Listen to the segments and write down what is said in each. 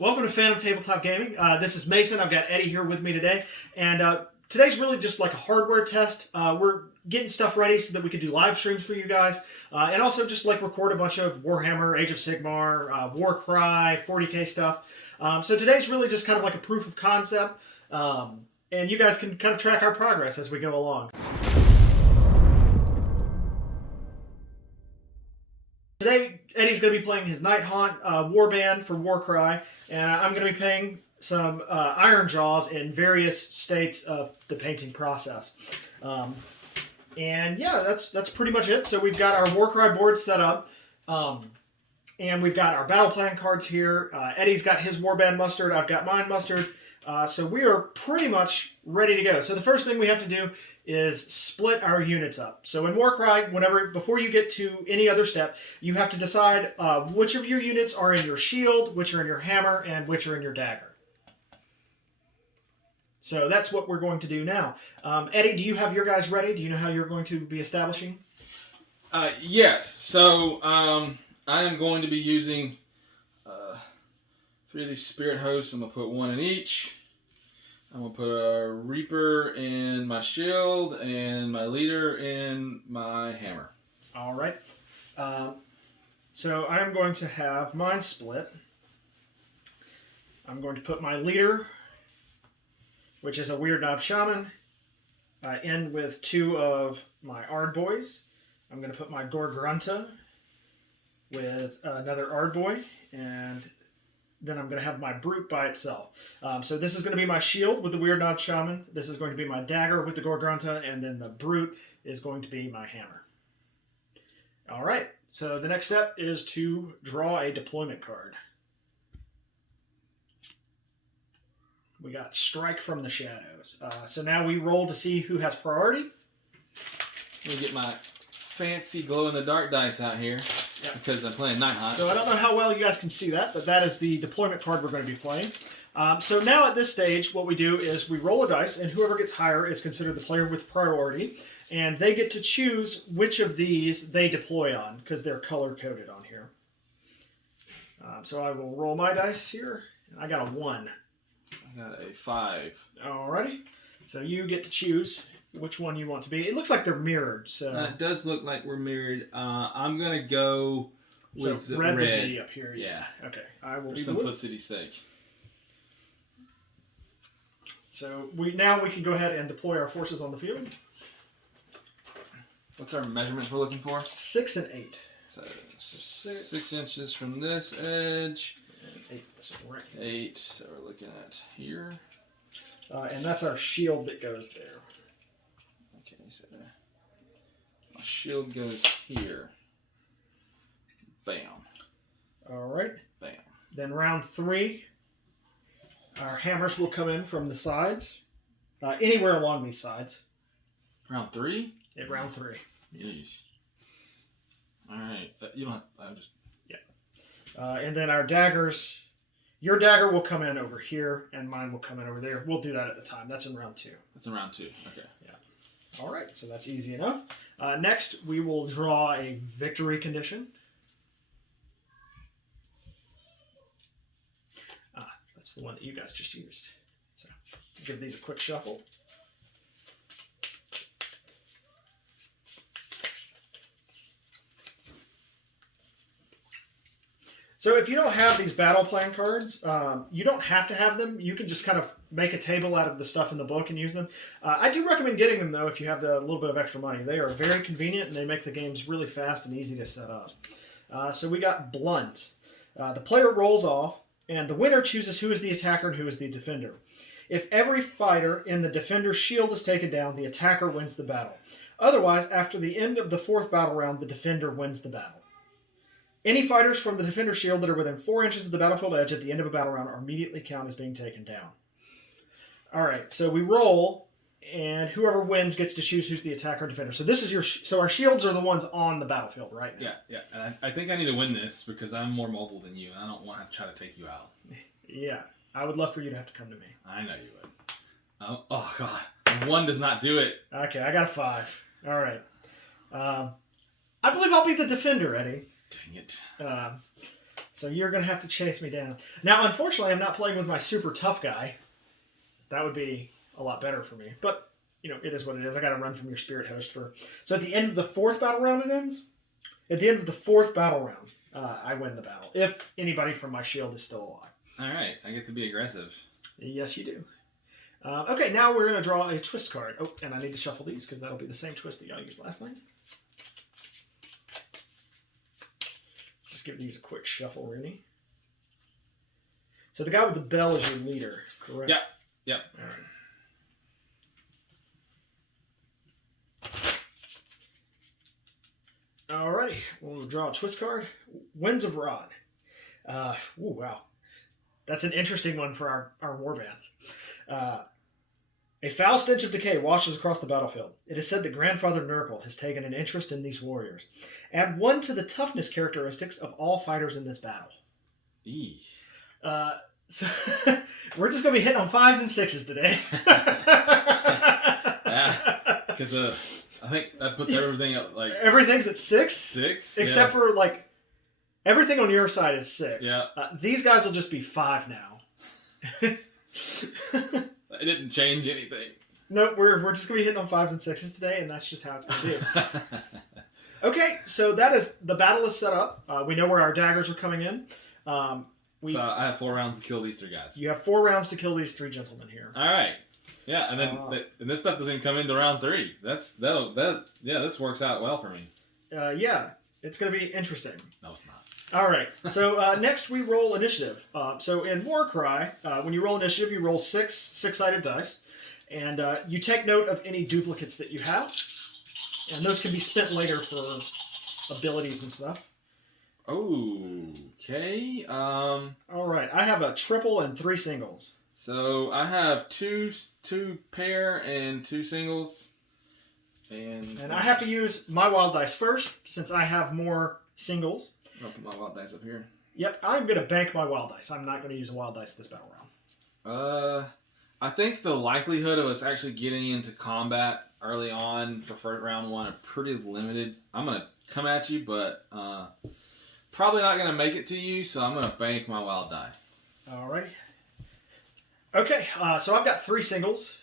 Welcome to Phantom Tabletop Gaming. This is Mason. I've got Eddie here with me today. And today's really just like a hardware test. We're getting stuff ready so that we can do live streams for you guys. And also just like record a bunch of Warhammer, Age of Sigmar, Warcry, 40k stuff. So today's really just kind of like a proof of concept. And you guys can kind of track our progress as we go along. Today, Eddie's going to be playing his Nighthaunt warband for Warcry, and I'm going to be playing some IronJawz in various states of the painting process. And yeah, that's pretty much it. So we've got our Warcry board set up, and we've got our battle plan cards here. Eddie's got his warband mustered, I've got mine mustered. So we are pretty much ready to go. So the first thing we have to do is split our units up. So in Warcry, before you get to any other step, you have to decide which of your units are in your shield, which are in your hammer, and which are in your dagger. So that's what we're going to do now. Eddie, do you have your guys ready? Do you know how you're going to be establishing? Yes. So I am going to be using 3 of these spirit hosts. I'm going to put 1 in each. I'm going to put a Reaper in my shield and my leader in my hammer. All right. So I'm going to have mine split. I'm going to put my leader, which is a Weird Knob Shaman, in with 2 of my Ard Boys. I'm going to put my Gorgrunta with another Ard Boy, and then I'm going to have my Brute by itself. So this is going to be my shield with the Weird Knob Shaman. This is going to be my dagger with the Gorgrunta, and then the Brute is going to be my hammer. All right, so the next step is to draw a deployment card. We got Strike from the Shadows. So now we roll to see who has priority. Let me get my fancy glow-in-the-dark dice out here. Yeah. Because I'm playing Nighthaunt. So I don't know how well you guys can see that, but that is the deployment card we're going to be playing. So now at this stage, what we do is we roll a dice, and whoever gets higher is considered the player with priority, and they get to choose which of these they deploy on, because they're color-coded on here. So I will roll my dice here. I got a 1. I got a 5. Alrighty. So you get to choose which one you want to be. It looks like they're mirrored. So it does look like we're mirrored. I'm going to go with so the red. red. Would be up here. Yeah. Okay. I will for be simplicity's sake. So we can go ahead and deploy our forces on the field. What's our measurements we're looking for? 6 and 8. So 6 inches from this edge. And 8. So right here. 8. So we're looking at here. And that's our shield that goes there. Okay, so my shield goes here. Bam. All right. Bam. Then round 3, our hammers will come in from the sides, anywhere along these sides. Round 3? At round 3. Yes. All right. You don't have. I'm just. Yeah. And then our daggers. Your dagger will come in over here, and mine will come in over there. We'll do that at the time. That's in round 2. That's in round 2. Okay. Yeah. All right. So that's easy enough. Next, we will draw a victory condition. That's the one that you guys just used. So give these a quick shuffle. So if you don't have these battle plan cards, you don't have to have them. You can just kind of make a table out of the stuff in the book and use them. I do recommend getting them, though, if you have a little bit of extra money. They are very convenient, and they make the games really fast and easy to set up. So we got Blunt. The player rolls off, and the winner chooses who is the attacker and who is the defender. If every fighter in the defender's shield is taken down, the attacker wins the battle. Otherwise, after the end of the 4th battle round, the defender wins the battle. Any fighters from the defender's shield that are within 4 inches of the battlefield edge at the end of a battle round are immediately counted as being taken down. All right, so we roll, and whoever wins gets to choose who's the attacker or defender. So this is so our shields are the ones on the battlefield right now. Yeah. And I think I need to win this because I'm more mobile than you, and I don't want to try to take you out. Yeah, I would love for you to have to come to me. I know you would. Oh God, 1 does not do it. Okay, I got a 5. All right. I believe I'll be the defender, Eddie. Dang it. So you're going to have to chase me down. Now, unfortunately, I'm not playing with my super tough guy. That would be a lot better for me. But, you know, it is what it is. I got to run from your spirit host for... So at the end of the 4th battle round it ends? At the end of the 4th battle round, I win the battle. If anybody from my shield is still alive. All right. I get to be aggressive. Yes, you do. Okay, now we're going to draw a twist card. Oh, and I need to shuffle these because that'll be the same twist that y'all used last night. Just give these a quick shuffle, really. So the guy with the bell is your leader, correct? Yep. Yep. All right. Alrighty, we'll draw a twist card. Winds of Rod. Ooh, wow. That's an interesting one for our warbands. A foul stench of decay washes across the battlefield. It is said that Grandfather Nurgle has taken an interest in these warriors. Add 1 to the toughness characteristics of all fighters in this battle. Eee. So we're just going to be hitting on 5s and 6s today. Yeah, because I think that puts everything at like... Everything's at 6? 6? Except for like... Everything on your side is 6. Yeah. These guys will just be 5 now. It didn't change anything. Nope, we're just going to be hitting on 5s and 6s today, and that's just how it's going to be. Okay, so that is... The battle is set up. We know where our daggers are coming in. So I have 4 rounds to kill these 3 guys. You have 4 rounds to kill these 3 gentlemen here. All right. Yeah, and then and this stuff doesn't even come into round 3. This works out well for me. Yeah, it's going to be interesting. No, it's not. All right. So next we roll initiative. So in Warcry, when you roll initiative, you roll 6 six-sided dice, and you take note of any duplicates that you have, and those can be spent later for abilities and stuff. Okay. All right. I have a triple and 3 singles. So I have two pair and 2 singles, and I have to use my wild dice first since I have more singles. I'll put my wild dice up here. Yep, I'm going to bank my wild dice. I'm not going to use a wild dice this battle round. I think the likelihood of us actually getting into combat early on for round 1 are pretty limited. I'm going to come at you, but probably not going to make it to you, so I'm going to bank my wild die. Alrighty. Okay, so I've got 3 singles.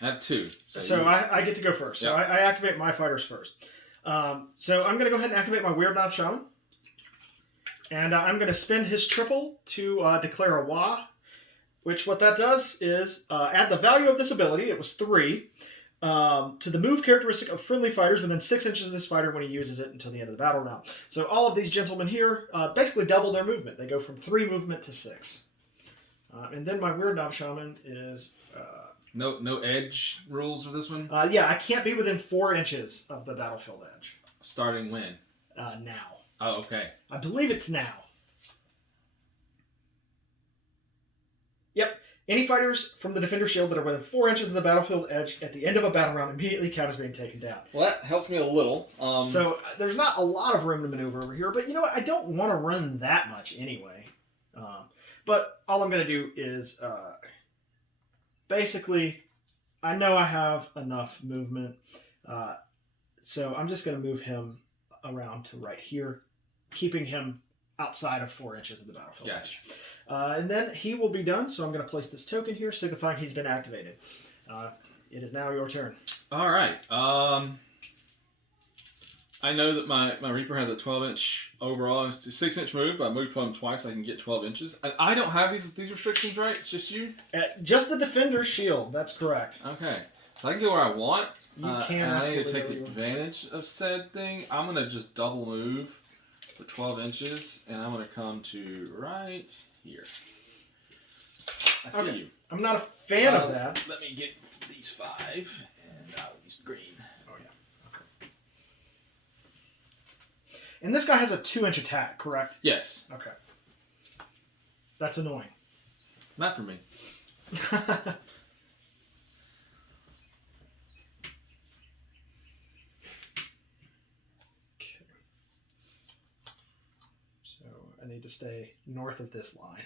I have 2. So I get to go first. Yep. So I activate my fighters first. So I'm going to go ahead and activate my Weird Knob Shaman. And I'm going to spend his triple to declare a Wah, which what that does is add the value of this ability, it was 3, to the move characteristic of friendly fighters within 6 inches of this fighter when he uses it until the end of the battle round. So all of these gentlemen here basically double their movement. They go from 3 movement to 6. And then my Weird Knob Shaman is... No edge rules for this one? Yeah, I can't be within 4 inches of the battlefield edge. Starting when? Now. Oh, okay. I believe it's now. Yep. Any fighters from the Defender Shield that are within 4 inches of the battlefield edge at the end of a battle round immediately count as being taken down. Well, that helps me a little. So there's not a lot of room to maneuver over here, but you know what? I don't want to run that much anyway. But all I'm going to do is basically, I know I have enough movement, so I'm just going to move him around to right here, keeping him outside of 4 inches of the battlefield. Gotcha. And then he will be done, so I'm going to place this token here, signifying he's been activated. It is now your turn. All right. I know that my Reaper has a 12-inch overall. It's a 6-inch move. I moved him twice. I can get 12 inches. And I don't have these restrictions, right? It's just you? Just the Defender's Shield. That's correct. Okay. So I can go where I want. You can. And I need to take advantage of said thing. I'm going to just double move for 12 inches. And I'm going to come to right here. I see you. I'm not a fan of that. Let me get these 5. And I'll use green. Oh, yeah. Okay. And this guy has a 2-inch attack, correct? Yes. Okay. That's annoying. Not for me. Okay. So I need to stay north of this line.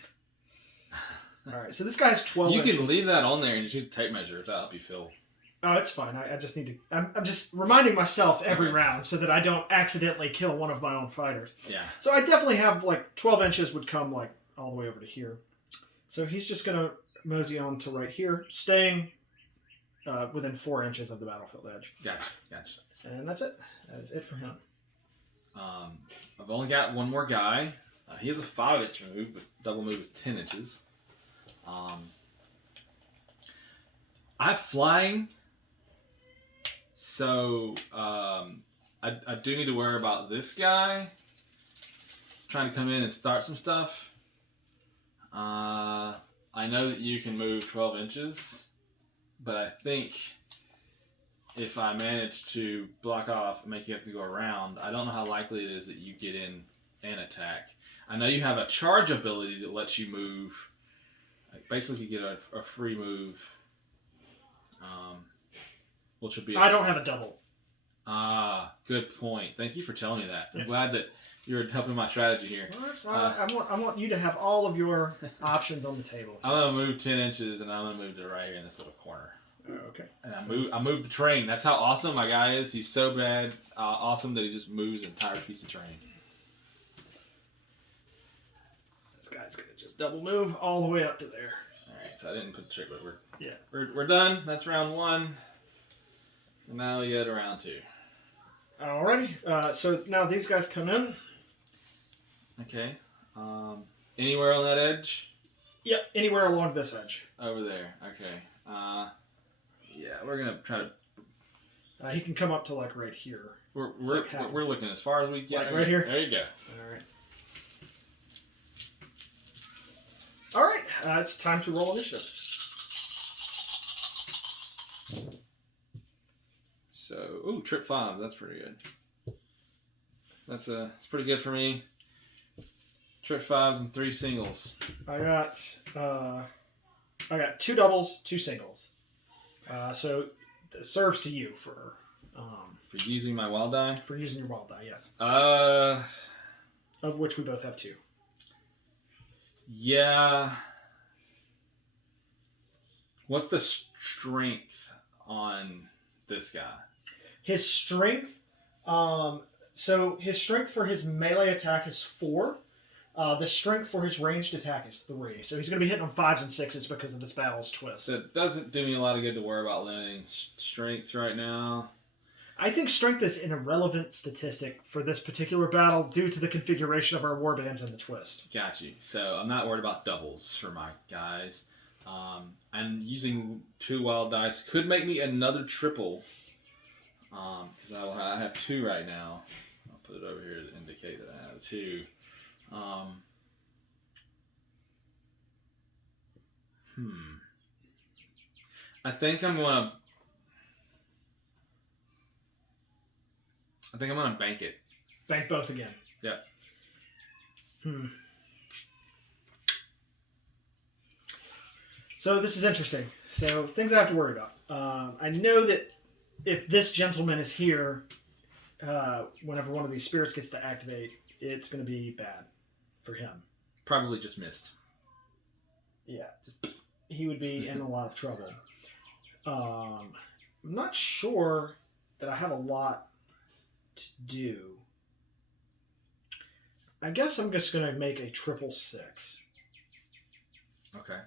All right. So this guy has 12 You inches. can leave that on there and just use a tape measure to help you fill. Oh, it's fine. I just need to... I'm just reminding myself every round so that I don't accidentally kill one of my own fighters. Yeah. So I definitely have, like, 12 inches would come, like, all the way over to here. So he's just going to mosey on to right here, staying within 4 inches of the battlefield edge. Gotcha. And that's it. That is it for him. I've only got one more guy. He has a 5-inch move, but double move is 10 inches. I have flying, so I do need to worry about this guy trying to come in and start some stuff. I know that you can move 12 inches, but I think if I manage to block off and make you have to go around, I don't know how likely it is that you get in and attack. I know you have a charge ability that lets you move. Like basically, you get a free move, which would be. I don't have a double. Good point. Thank you for telling me that. I'm glad that you're helping my strategy here. I want you to have all of your options on the table. I'm gonna move 10 inches, and I'm gonna move to right here in this little corner. Okay. And I move the terrain. That's how awesome my guy is. He's so bad, awesome that he just moves an entire piece of terrain. This guy's gonna just double move all the way up to there. All right, so I didn't put the trick, but we're done. That's round 1. And now we go to round 2. Alrighty. So now these guys come in. Okay. Anywhere on that edge? Yep. Anywhere along this edge. Over there. Okay. Yeah, we're gonna try to. He can come up to like right here. We're looking as far as we can. Like right here. There you go. All right. It's time to roll initiative. So, trip 5. That's pretty good. That's pretty good for me. Trip 5s and 3 singles. I got 2 doubles, 2 singles. So it serves to you for using my wild die. For using your wild die, yes. Of which we both have 2. Yeah. What's the strength on this guy? His strength. So his strength for his melee attack is 4. The strength for his ranged attack is 3. So he's going to be hitting on 5s and 6s because of this battle's twist. So it doesn't do me a lot of good to worry about limiting strengths right now. I think strength is an irrelevant statistic for this particular battle due to the configuration of our warbands and the twist. Got you. So I'm not worried about doubles for my guys. And using 2 wild dice could make me another triple. Because I have 2 right now. I'll put it over here to indicate that I have 2. I think I'm gonna bank it. Bank both again. Yep. So this is interesting. So things I have to worry about. I know that if this gentleman is here, whenever one of these spirits gets to activate, it's going to be bad for him. Probably just missed. Yeah, he would be in a lot of trouble. I'm not sure that I have a lot to do. I guess I'm just going to make a 666. Okay.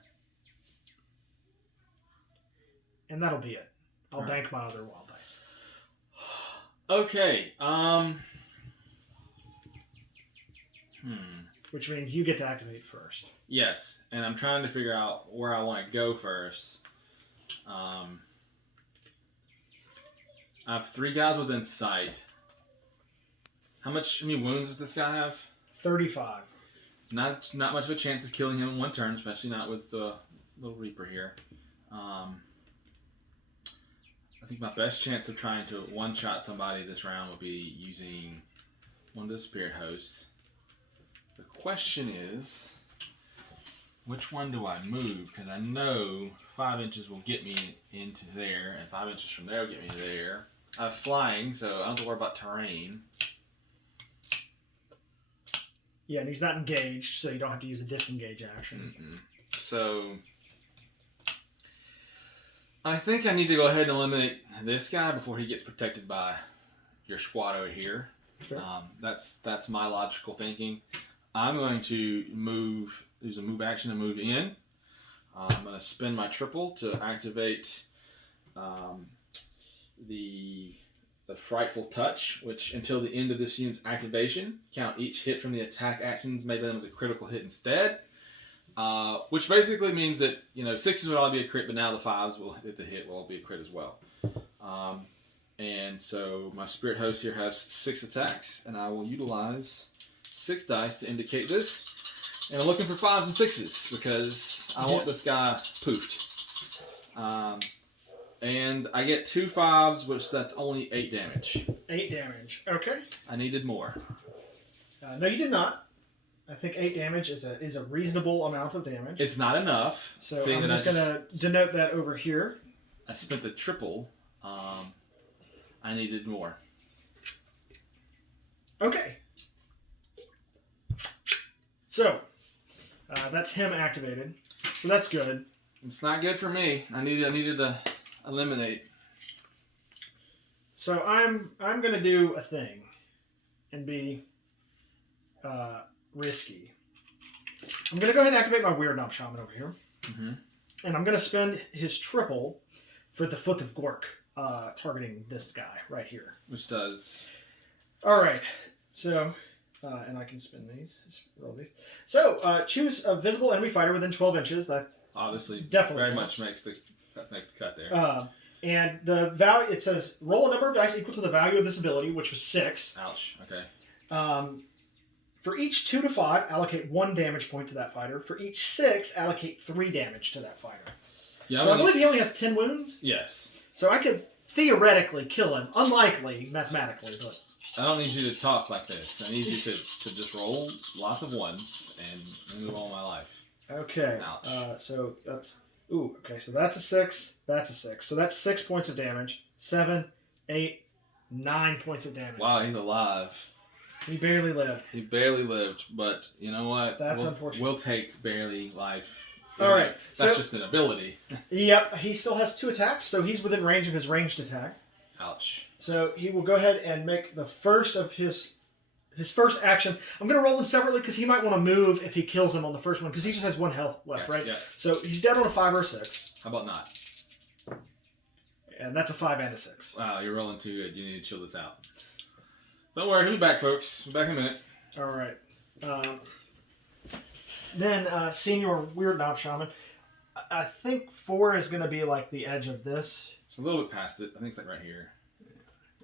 And that'll be it. I'll bank my other wild dice. Okay. Which means you get to activate first. Yes, and I'm trying to figure out where I want to go first. I have 3 guys within sight. How many wounds does this guy have? 35. Not much of a chance of killing him in 1 turn, especially not with the little Reaper here. I think my best chance of trying to one-shot somebody this round would be using one of the Spirit Hosts. The question is, which one do I move? Because I know 5 inches will get me into there, and 5 inches from there will get me there. I have flying, so I don't have to worry about terrain. Yeah, and he's not engaged, so you don't have to use a disengage action. So I think I need to go ahead and eliminate this guy before he gets protected by your squad over here. Sure. That's my logical thinking. I'm going to use a move action to move in. I'm going to spend my triple to activate the Frightful Touch, which until the end of this unit's activation, count each hit from the attack actions, make them as a critical hit instead. Which basically means that, sixes would all be a crit, but now the fives will hit will all be a crit as well. And so my Spirit Host here has 6 attacks, and I will utilize 6 dice to indicate this. And I'm looking for 5s and 6s because I want this guy poofed. And I get 2 5s, which that's only 8 damage. 8 damage. Okay. I needed more. No, you did not. I think 8 damage is a reasonable amount of damage. It's not enough. So I'm just going to denote that over here. I spent the triple. I needed more. Okay. So, that's him activated. So that's good. It's not good for me. I needed to eliminate. So I'm going to do a thing and be risky. I'm going to go ahead and activate my Weird Knob Shaman over here. Mm-hmm. And I'm going to spend his triple for the Foot of Gork, targeting this guy right here. Which does... All right. So, and I can spin these. Roll these. So, choose a visible enemy fighter within 12 inches. That obviously definitely very helps. much makes the cut there. And the value, it says, roll a number of dice equal to the value of this ability, which was 6. Ouch. Okay. For each 2 to 5, allocate 1 damage point to that fighter. For each 6, allocate 3 damage to that fighter. Yeah, So I believe he only has 10 wounds. Yes. So I could theoretically kill him. Unlikely, mathematically, but... I don't need you to talk like this. I need you to just roll lots of ones and move on with my life. Okay. Ouch. So that's... Ooh, okay, so that's a 6. That's a 6. So that's 6 points of damage. 7, 8, 9 points of damage. Wow, he's alive. He barely lived. He barely lived, but you know what? That's unfortunate. We'll take barely life. All right. That's just an ability. Yep, he still has 2 attacks, so he's within range of his ranged attack. Ouch. So he will go ahead and make the first of his first action. I'm going to roll them separately because he might want to move if he kills him on the first one because he just has 1 health left, Gotcha, right? yeah. So he's dead on a 5 or a 6. How about not? And that's a 5 and a 6. Wow, you're rolling too good. You need to chill this out. Don't worry, he'll be back, folks. We'll be back in a minute. All right. Then Senior Weird Knob Shaman. I think 4 is going to be like the edge of this. It's a little bit past it. I think it's like right here.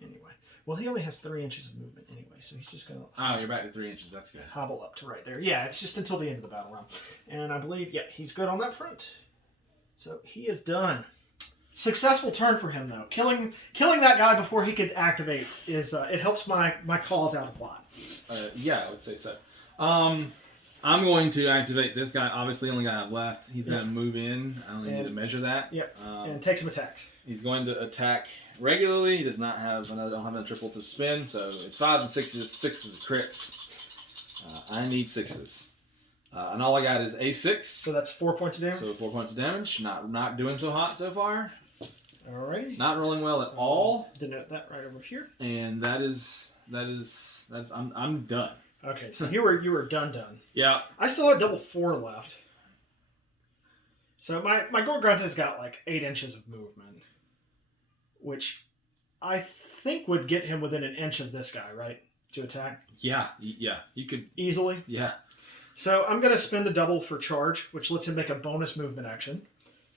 Anyway. Well, he only has 3 inches of movement anyway, so he's just going to... Oh, you're back to 3 inches. That's good. Hobble up to right there. Yeah, it's just until the end of the battle round. And I believe, yeah, he's good on that front. So he is done. Successful turn for him, though. Killing that guy before he could activate is... it helps my cause out a lot. Yeah, I would say so. I'm going to activate this guy. Obviously, the only guy I have left. He's going to move in. I only need to measure that. Yep. And take some attacks. He's going to attack regularly. He does not have another. Don't have another triple to spin. So it's 5s and 6s. 6s crits. I need 6s. And all I got is a 6. So that's 4 points of damage. So 4 points of damage. Not doing so hot so far. Alrighty. Not rolling well at all. Denote that right over here. And that's I'm done. Okay, so you were done. Yeah. I still have double 4 left. So my Gore Grunt has got like 8 inches of movement, which I think would get him within an inch of this guy, right? To attack. Yeah. You could easily. Yeah. So I'm going to spend the double for charge, which lets him make a bonus movement action,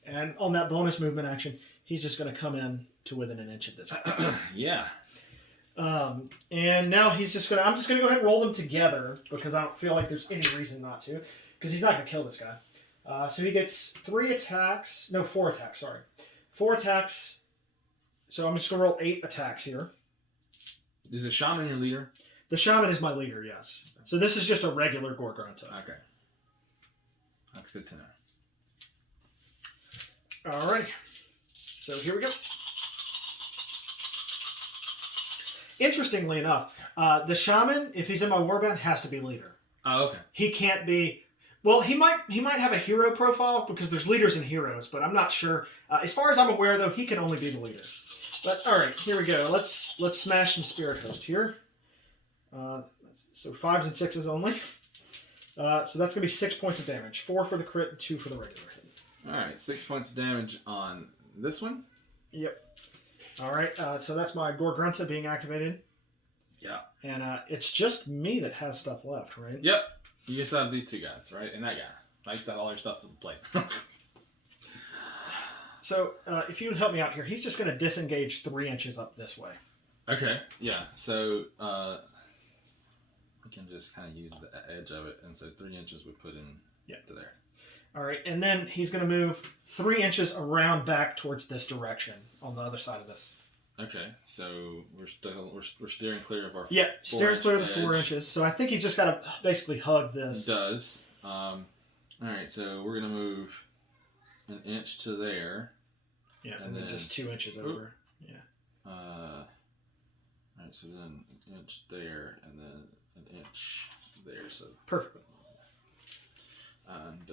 and on that bonus movement action, he's just going to come in to within an inch of this guy. Yeah. And now he's just gonna. I'm just gonna go ahead and roll them together because I don't feel like there's any reason not to, because he's not gonna kill this guy. So he gets 4 attacks. Sorry, 4 attacks. So I'm just gonna roll 8 attacks here. Is the shaman your leader? The shaman is my leader. Yes. So this is just a regular Gorgrunta. Okay. That's good to know. Alrighty. So here we go. Interestingly enough, the shaman, if he's in my warband, has to be leader. Oh, okay. He can't be... Well, he might have a hero profile because there's leaders and heroes, but I'm not sure. As far as I'm aware, though, he can only be the leader. But all right, here we go. Let's smash some Spirit Host here. So 5s and 6s only. So that's gonna be 6 points of damage. 4 for the crit and 2 for the regular hit. All right, 6 points of damage on this one. Yep. All right. So that's my Gorgrunta being activated. Yeah. And it's just me that has stuff left, right? Yep. You just have these two guys, right? And that guy. I used to have all your stuff to the plate. So if you would help me out here, he's just going to disengage 3 inches up this way. Okay. Yeah. So we can just kind of use the edge of it, and so 3 inches we put in to there. All right, and then he's going to move 3 inches around back towards this direction on the other side of this. Okay, so we're steering clear of our steering clear of the 4 inches. So I think he's just got to basically hug this. It does. All right, so we're gonna move an inch to there. Yeah, and then just 2 inches over. Yeah. All right, so then an inch there, and then an inch there. So perfect. And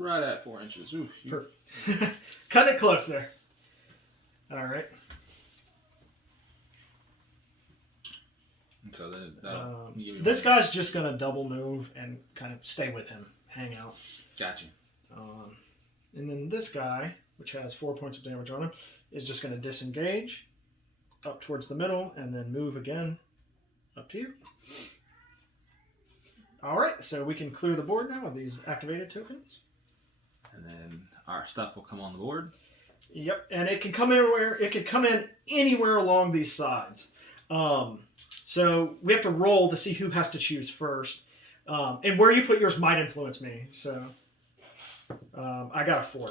right at 4 inches. Ooh, perfect. Cut it close there. All right. And so then this guy's just gonna double move and kind of stay with him, hang out. Gotcha. And then this guy, which has 4 points of damage on him, is just gonna disengage up towards the middle and then move again up to you. All right, so we can clear the board now of these activated tokens. And then our stuff will come on the board. Yep, and it can come anywhere. It can come in anywhere along these sides. So we have to roll to see who has to choose first. And where you put yours might influence me. So I got a 4.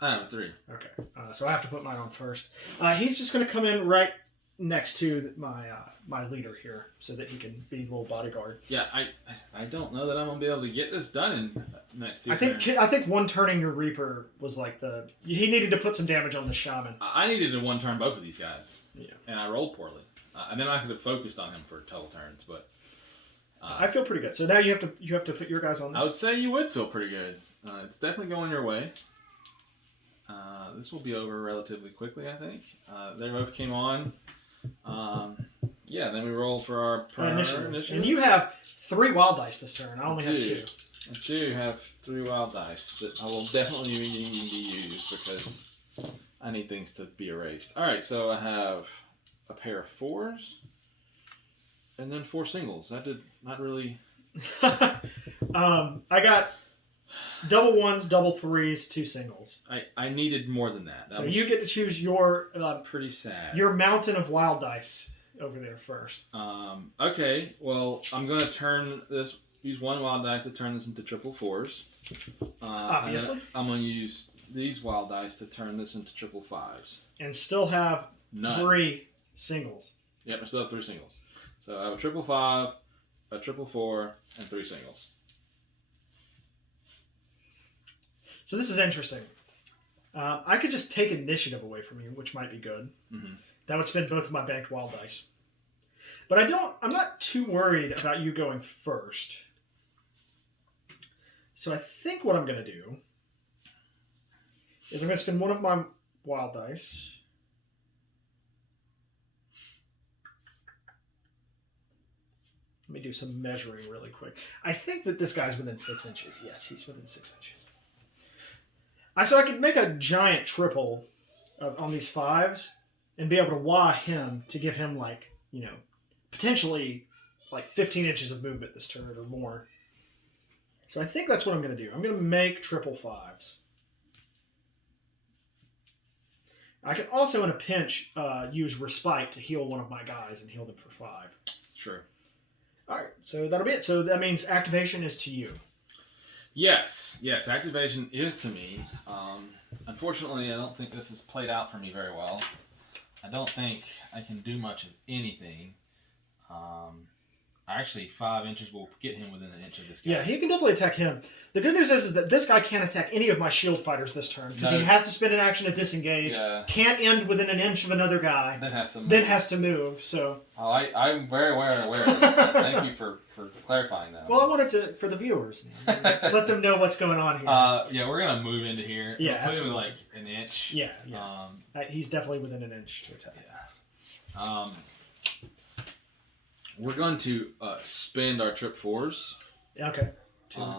I have a 3. Okay, so I have to put mine on first. He's just going to come in right next to my leader here, so that he can be a little bodyguard. Yeah, I don't know that I'm gonna be able to get this done in next 2 turns. I think one turning your Reaper was like he needed to put some damage on the Shaman. I needed to one turn both of these guys. Yeah. And I rolled poorly. And then I could have focused on him for a couple turns, but I feel pretty good. So now you have to put your guys on. I would say you would feel pretty good. It's definitely going your way. This will be over relatively quickly, I think. They both came on. Yeah, then we roll for our prior initiative. And you have 3 wild dice this turn. I only have 2. I do have 3 wild dice that I will definitely need to use because I need things to be erased. All right, so I have a pair of 4s and then 4 singles. That did not really. I got double 1s, double 3s, 2 singles. I needed more than that. So you get to choose your pretty sad. Your mountain of wild dice over there first. Okay, well, I'm going to use 1 wild dice to turn this into triple 4s. Obviously. I'm going to use these wild dice to turn this into triple 5s. And still have 3 singles. Yep, I still have 3 singles. So I have a triple 5, a triple 4, and 3 singles. So this is interesting. I could just take initiative away from you, which might be good. Mm-hmm. That would spend both of my banked wild dice. But I'm not too worried about you going first. So I think what I'm going to do is I'm going to spend one of my wild dice. Let me do some measuring really quick. I think that this guy's within 6 inches. Yes, he's within 6 inches. So I could make a giant triple on these 5s and be able to wah him to give him potentially 15 inches of movement this turn or more. So I think that's what I'm going to do. I'm going to make triple 5s. I can also, in a pinch, use Respite to heal one of my guys and heal them for 5. Sure. All right, so that'll be it. So that means activation is to you. Yes, activation is to me. Unfortunately, I don't think this has played out for me very well. I don't think I can do much of anything. I actually 5 inches will get him within an inch of this guy. Yeah, he can definitely attack him. The good news is that this guy can't attack any of my shield fighters this turn because he has to spend an action to disengage. Yeah. Can't end within an inch of another guy. Then has to move. So. Oh, I'm very aware of this. Thank you for clarifying that. Well, I wanted to for the viewers, let them know what's going on here. Yeah, we're gonna move into here. Yeah, we'll put him like an inch. Yeah. He's definitely within an inch to attack. Yeah. We're going to spend our trip 4s. Okay.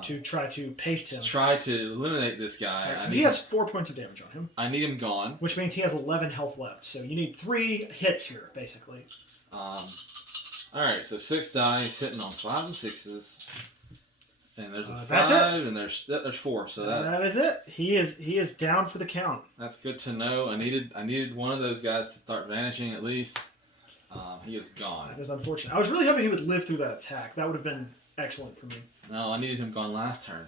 To try to paste him. To try to eliminate this guy. Right, so he has 4 points of damage on him. I need him gone. Which means he has 11 health left. So you need 3 hits here, basically. Alright, so 6 dice hitting on 5s and 6s. And there's a 5 that's it. and there's 4. So that is it. He is down for the count. That's good to know. I needed one of those guys to start vanishing at least. He is gone. That is unfortunate. I was really hoping he would live through that attack. That would have been excellent for me. No, I needed him gone last turn.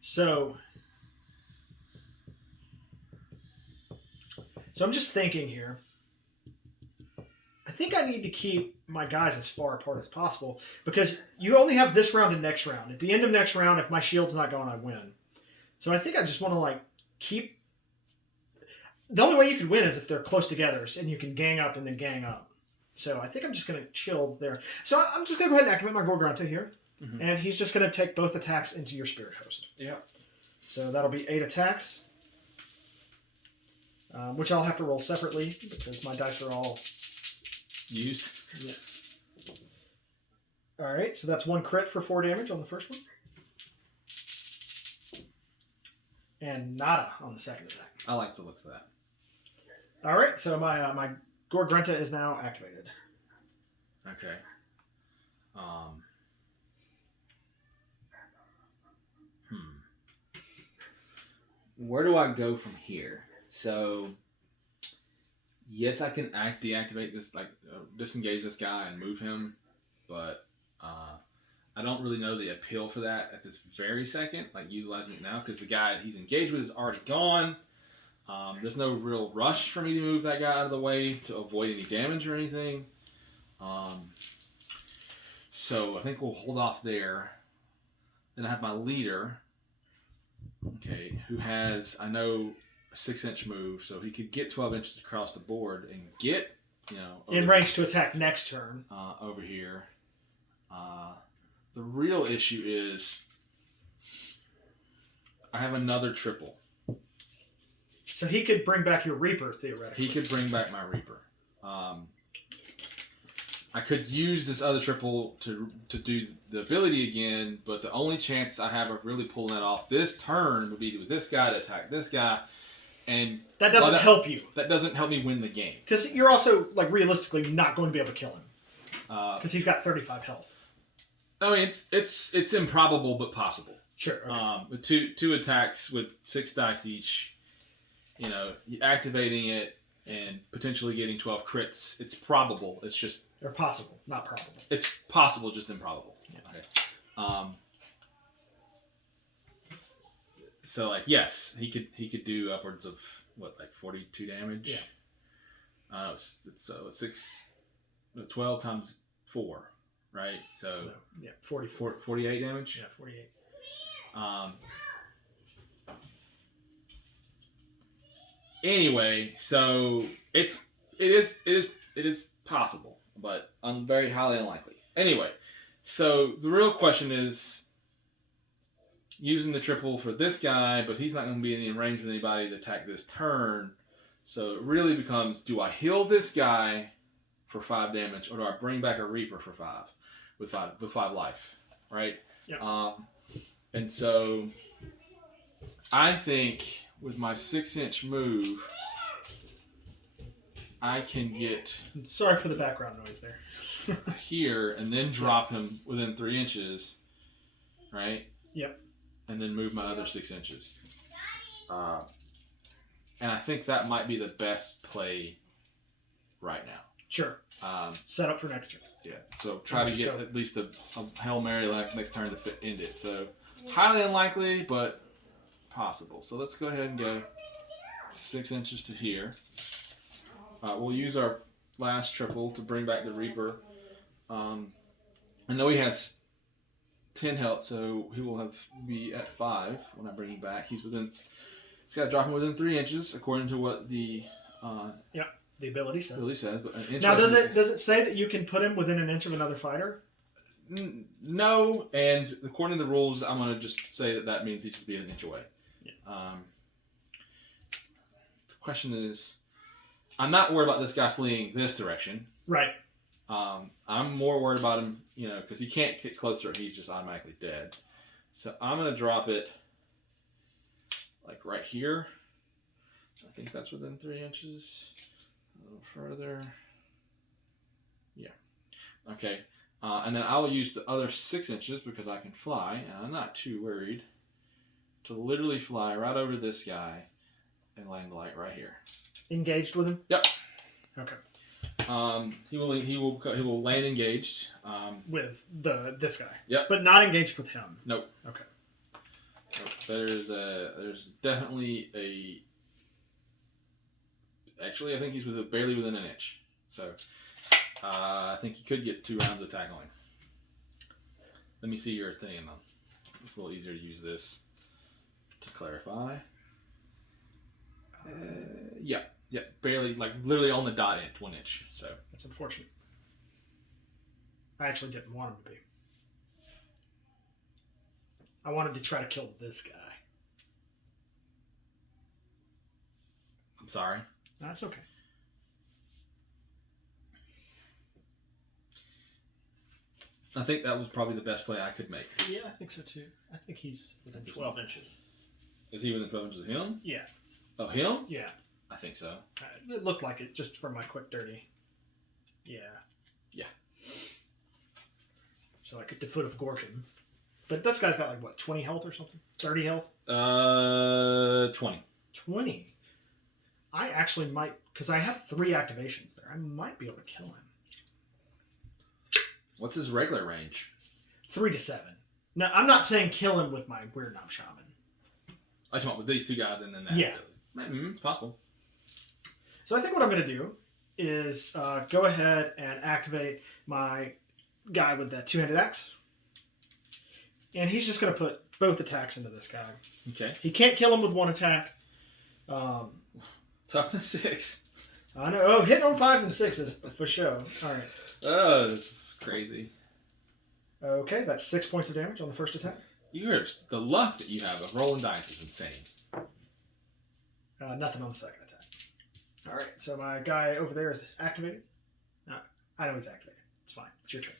So I'm just thinking here. I think I need to keep my guys as far apart as possible because you only have this round and next round. At the end of next round, if my shield's not gone, I win. So I think I just want to keep. The only way you could win is if they're close together and you can gang up and then gang up. So I think I'm just going to chill there. So I'm just going to go ahead and activate my Gorgrunta here. Mm-hmm. And he's just going to take both attacks into your Spirit Host. Yep. So that'll be 8 attacks. Which I'll have to roll separately because my dice are all used. Yeah. All right, so that's 1 crit for 4 damage on the first one. And nada on the second attack. I like the looks of that. All right, so my Gorgrunta is now activated. Okay. Where do I go from here? So, yes, I can deactivate this, disengage this guy and move him, but I don't really know the appeal for that at this very second, utilizing it now, because the guy he's engaged with is already gone. There's no real rush for me to move that guy out of the way to avoid any damage or anything. So I think we'll hold off there. Then I have my leader, who has, I know, a 6-inch move, so he could get 12 inches across the board and get, in range to attack next turn. Over here. The real issue is I have another triple. So he could bring back your Reaper, theoretically. He could bring back my Reaper. I could use this other triple to do the ability again, but the only chance I have of really pulling that off this turn would be with this guy to attack this guy. And that doesn't help you. That doesn't help me win the game. Because you're also, realistically not going to be able to kill him. Because he's got 35 health. I mean, it's improbable, but possible. Sure. Okay. With two attacks with 6 dice each, activating it and potentially getting 12 crits, it's probable. It's just... Or possible, not probable. It's possible, just improbable. Yeah. Okay. So, yes, he could do upwards of, 42 damage? Yeah. It's 12 times 4, right? So... No. Yeah, 48 damage? Yeah, 48. Anyway, so it is possible, but very highly unlikely. Anyway, so the real question is using the triple for this guy, but he's not going to be in range with anybody to attack this turn. So it really becomes: do I heal this guy for 5 damage, or do I bring back a Reaper for 5 with 5 life? Right. Yeah. And so I think with my 6-inch move, I can get... Sorry for the background noise there. here and then drop him within 3 inches, right? Yep. And then move my other 6 inches. And I think that might be the best play right now. Sure. Set up for next turn. Yeah. So try to get at least a Hail Mary next turn to end it. So highly unlikely, but possible. So let's go ahead and go. 6 inches to here. We'll use our last triple to bring back the Reaper. I know he has 10 health, so he will be at 5 when I bring him back. He's got to drop him within 3 inches, according to what the the ability says. But an inch now, does it say that you can put him within an inch of another fighter? No, and according to the rules, I'm going to just say that means he should be an inch away. Yeah. The question is, I'm not worried about this guy fleeing this direction. Right. I'm more worried about him, because he can't get closer. He's just automatically dead. So I'm going to drop it like right here. I think that's within 3 inches. A little further. Yeah. Okay. And then I will use the other 6 inches because I can fly, and I'm not too worried to literally fly right over this guy and land like right here. Engaged with him? Yep. Okay. He will land engaged. With this guy. Yep. But not engaged with him. Nope. Okay. There's definitely a. Actually, I think he's barely within an inch. So, I think you could get 2 rounds of attack on him. Let me see your thing. It's a little easier to use this to clarify. Yeah, barely, like literally on the dot inch, 1 inch. So that's unfortunate. I actually didn't want him to be. I wanted to try to kill this guy. I'm sorry. That's okay. I think that was probably the best play I could make. Yeah, I think so too. I think he's within 12 inches. Is he within 12 inches of him? Yeah. Oh, him? Yeah. I think so. It looked like it just from my quick dirty. Yeah. Yeah. So like at the foot of Gorkin. But this guy's got like what, 20 health or something? 30 health? 20. 20? I actually might, because I have 3 activations there. I might be able to kill him. What's his regular range? 3 to 7. Now, I'm not saying kill him with my Weird Knob Shaman. I talk with these 2 guys and then that. Yeah. It's possible. So I think what I'm going to do is go ahead and activate my guy with the 2-handed axe. And he's just going to put both attacks into this guy. Okay. He can't kill him with 1 attack. Toughness 6. I know. Oh, hitting on 5s and 6s for sure. All right. Oh, this is crazy. Okay, that's 6 points of damage on the first attack. The luck that you have of rolling dice is insane. Nothing on the second attack. All right, so my guy over there is activated. I know he's activated. It's fine. It's your turn.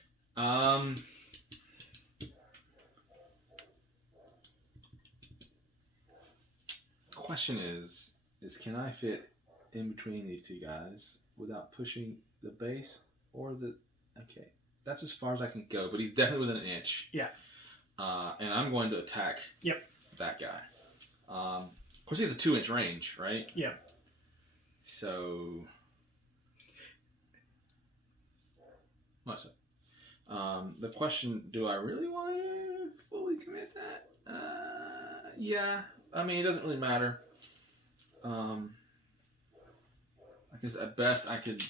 Question is can I fit in between these 2 guys without pushing the base or the... Okay, that's as far as I can go, but he's definitely within an inch. Yeah. And I'm going to attack that guy. Of course, he has a 2-inch range, right? Yeah. So... What's it? The question, do I really want to fully commit that? Yeah. I mean, it doesn't really matter. I guess at best I could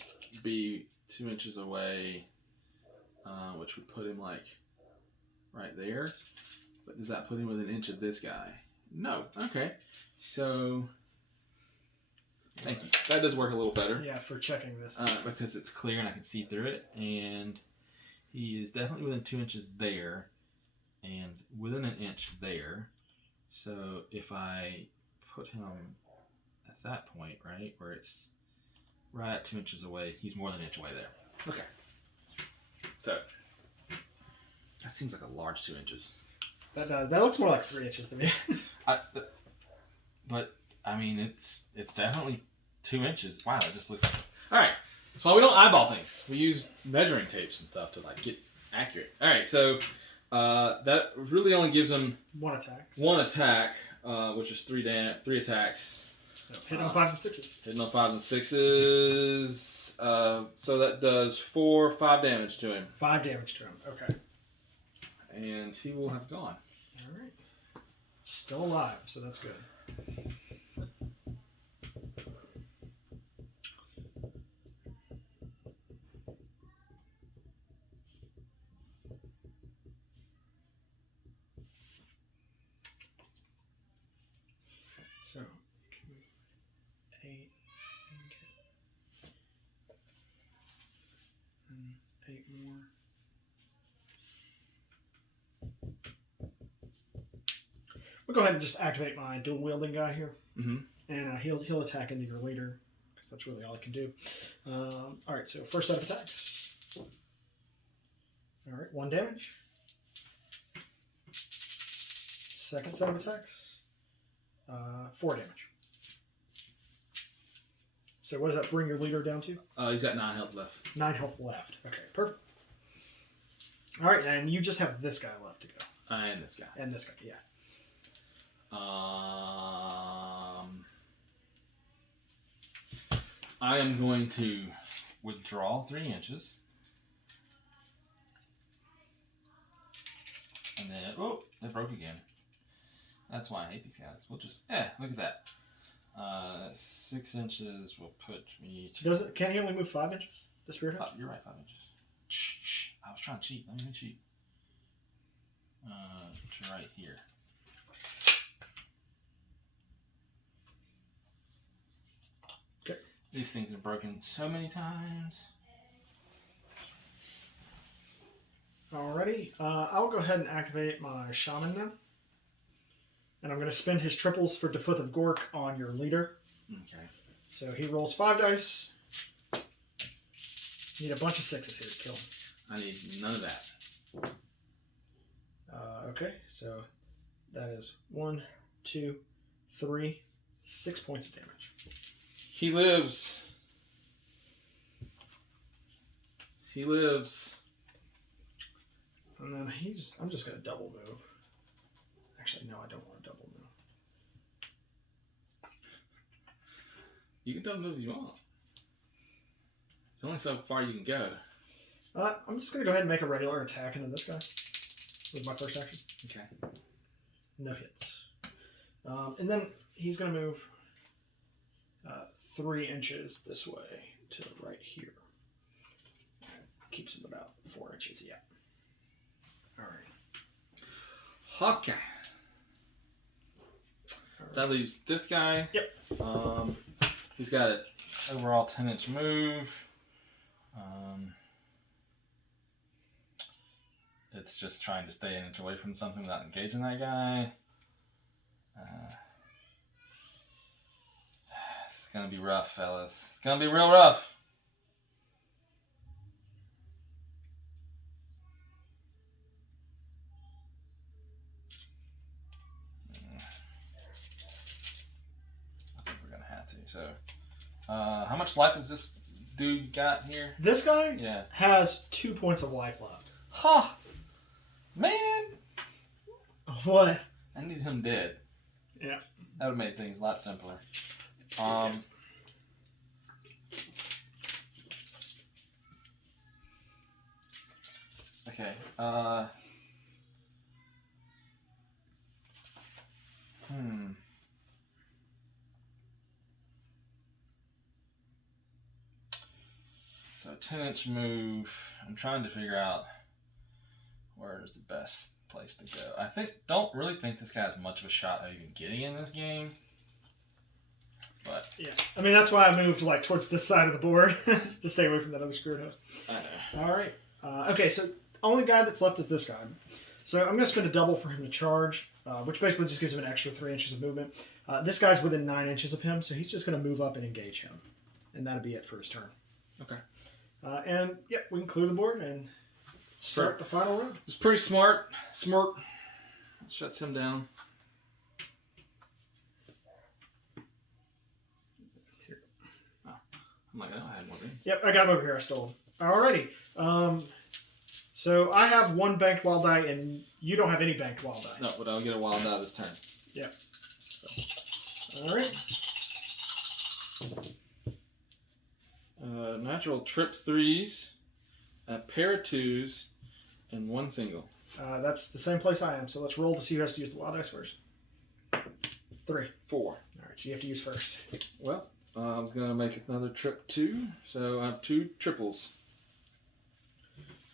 be 2 inches away, which would put him like right there. But does that put him within an inch of this guy? No. Okay. So, thank you. That does work a little better. Yeah, for checking this. Because it's clear and I can see through it. And he is definitely within 2 inches there and within an inch there. So if I put him at that point, right, where it's right at 2 inches away, he's more than an inch away there. Okay. So that seems like a large 2 inches. That does. That looks more like 3 inches to me. But I mean, it's definitely 2 inches. Wow, it just looks like. All right. That's why we don't eyeball things. We use measuring tapes and stuff to like get accurate. All right. So that really only gives him 1 attack. One attack, which is 3 attacks. Hitting on 5s and 6s. Hitting on 5s and 6s. So that does 5 damage to him. 5 damage to him. Okay. And he will have gone. All right. Still alive, so that's good. So you can move 8 and get 8 more. We'll go ahead and just activate my dual wielding guy here, and he'll attack into your leader because that's really all he can do. All right, so first set of attacks. All right, 1 damage. Second set of attacks, 4 damage. So what does that bring your leader down to? He's got 9 health left. 9 health left. Okay, perfect. All right, and you just have this guy left to go. And this guy. And this guy, yeah. I am going to withdraw 3 inches. And then, oh, it broke again. That's why I hate these guys. We'll just, look at that. 6 inches will put me to... Can he only move 5 inches? The spirit house? You're right, 5 inches. Shh. I was trying to cheat. Let me cheat. To right here. Okay. These things have broken so many times. Alrighty. I'll go ahead and activate my shaman now. And I'm going to spend his triples for Defoot of Gork on your leader. Okay. So he rolls 5 dice. Need a bunch of 6s here to kill him. I need none of that. Okay, so that is 1, 2, 3, 6 points of damage. He lives. He lives. And then I'm just going to double move. Actually, no, I don't want to double move. You can double move if you want. There's only so far you can go. I'm just going to go ahead and make a regular attack into this guy with my first action. Okay. No hits. And then he's going to move 3 inches this way to right here. Keeps him about 4 inches, yeah. All right. Okay. That leaves this guy. Yep. He's got an overall 10-inch move. It's just trying to stay an inch away from something without engaging that guy. It's going to be rough, fellas. It's going to be real rough. I think we're going to have to. So, how much life does this dude got here? This guy Yeah. has 2 points of life left. Huh! Man! What? I need him dead. Yeah. That would make things a lot simpler. Okay. So 10-inch move. I'm trying to figure out where's the best place to go. Don't really think this guy has much of a shot of even getting in this game. But yeah, I mean that's why I moved like towards this side of the board to stay away from that other spirit host. I know. All right. Okay, so only guy that's left is this guy. So I'm going to spend a double for him to charge, which basically just gives him an extra 3 inches of movement. This guy's within 9 inches of him, so he's just going to move up and engage him, and that'll be it for his turn. Okay. And yeah, we can clear the board and start the final round. It's pretty smart. Smart. Shuts him down. Here. Oh. I'm like, I had more things. Yep, I got him over here. I stole him. Alrighty. So I have 1 banked wild die, and you don't have any banked wild die. No, but I'll get a wild die this turn. Yep. So, alright. Natural trip 3s, a pair of 2s, and 1 single. That's the same place I am, so let's roll to see who has to use the wild dice first. 3. 4. Alright, so you have to use first. Well, I was going to make another trip 2, so I have 2 triples.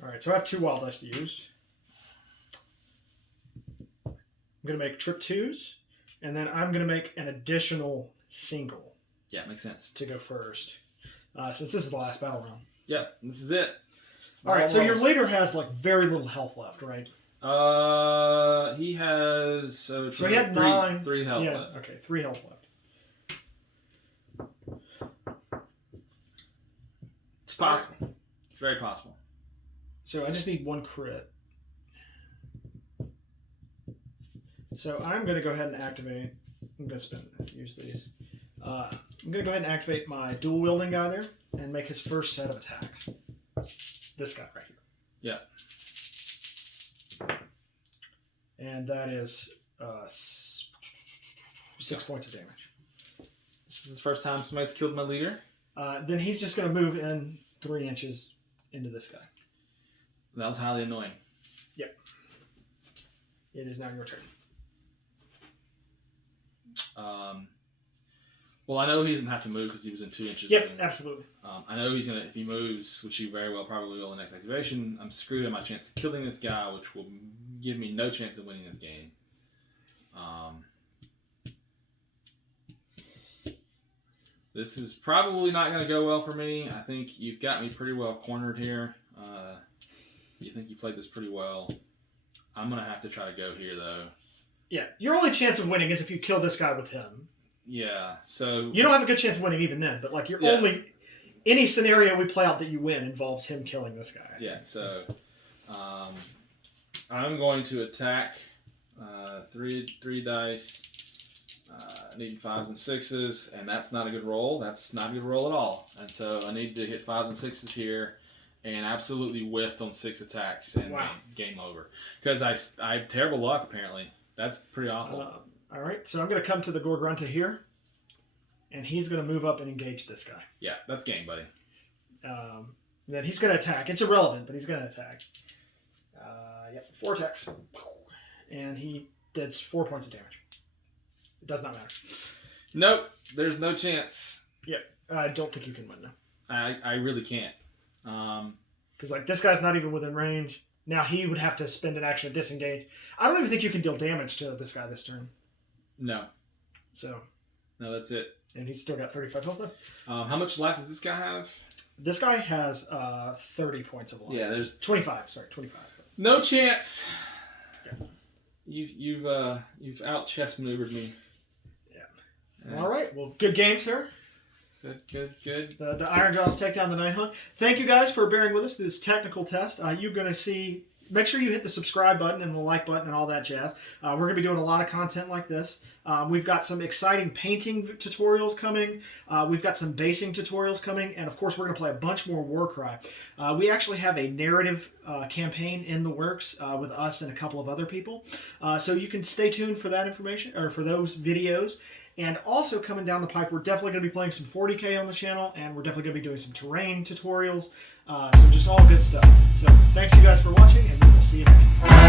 Alright, so I have 2 wild dice to use. I'm going to make trip 2s. And then I'm going to make an additional single. Yeah, makes sense. To go first. Since this is the last battle round. Yeah, this is it. Alright, so your leader has like very little health left, right? He has... So he had 9. 3 health left. Okay, 3 health left. It's possible. It's very possible. So I just need 1 crit. So I'm going to go ahead and activate... I'm going to use these. I'm going to go ahead and activate my dual wielding guy there and make his first set of attacks. This guy right here. Yeah. And that is 6 points of damage. This is the first time somebody's killed my leader. Then he's just going to move in 3 inches into this guy. That was highly annoying. Yep. It is now your turn. Well, I know he doesn't have to move because he was in 2 inches. Yep, absolutely. I know he's gonna, if he moves, which he very well probably will in the next activation, I'm screwed on my chance of killing this guy, which will give me no chance of winning this game. This is probably not going to go well for me. I think you've got me pretty well cornered here. You think you played this pretty well. I'm going to have to try to go here, though. Yeah, your only chance of winning is if you kill this guy with him. Yeah, so... You don't have a good chance of winning even then, but like your only... Any scenario we play out that you win involves him killing this guy. Yeah, so... I'm going to attack 3 dice, needing 5s and 6s, and that's not a good roll. That's not a good roll at all. And so I need to hit 5s and 6s here, and absolutely whiffed on 6 attacks, and game over. Because I have terrible luck, apparently. That's pretty awful. All right, so I'm going to come to the Gorgrunta here, and he's going to move up and engage this guy. Yeah, that's game, buddy. Then he's going to attack. It's irrelevant, but he's going to attack. Yep, 4 attacks. And he did 4 points of damage. It does not matter. Nope, there's no chance. Yep, I don't think you can win now. I really can't. Because like this guy's not even within range. Now he would have to spend an action to disengage. I don't even think you can deal damage to this guy this turn. No. So. No, that's it. And he's still got 35 health left. How much life does this guy have? This guy has 30 points of life. Yeah, there's 25. Sorry, 25. No chance. Yeah. You've out chess maneuvered me. Yeah. All right. Well, good game, sir. Good. The IronJawz take down the Nighthaunt. Thank you guys for bearing with us through this technical test. You're going to see. Make sure you hit the subscribe button and the like button and all that jazz. We're going to be doing a lot of content like this. We've got some exciting painting tutorials coming. We've got some basing tutorials coming. And, of course, we're going to play a bunch more Warcry. We actually have a narrative campaign in the works with us and a couple of other people. So you can stay tuned for that information or for those videos. And also coming down the pipe, we're definitely going to be playing some 40K on the channel, and we're definitely going to be doing some terrain tutorials. So just all good stuff. So thanks you guys for watching, and we will see you next time.